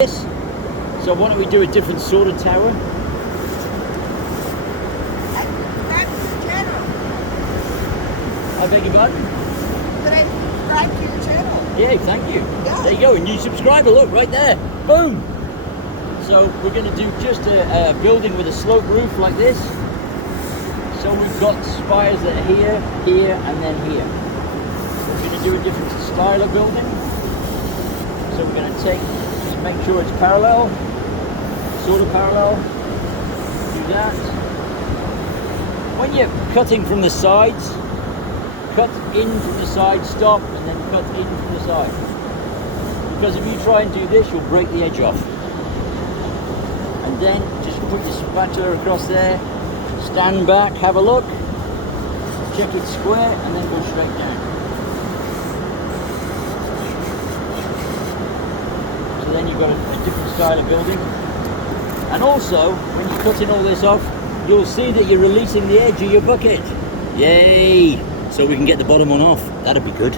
this. So why don't we do a different sort of tower? I beg your pardon? Did I subscribe to your channel? Yeah, thank you. Yeah. There you go, a new subscriber, look, right there. Boom! So we're going to do just a building with a sloped roof like this. So we've got spires that are here, here, and then here. We're going to do a different style of building. So we're going to just make sure it's parallel, sort of parallel. Do that. When you're cutting from the sides, cut in from the side, stop, and then cut in from the side. Because if you try and do this, you'll break the edge off. And then just put your spatula across there, stand back, have a look, check it square, and then go straight down. So then you've got a different style of building. And also, when you're cutting all this off, you'll see that you're releasing the edge of your bucket. Yay! So we can get the bottom one off. That'd be good.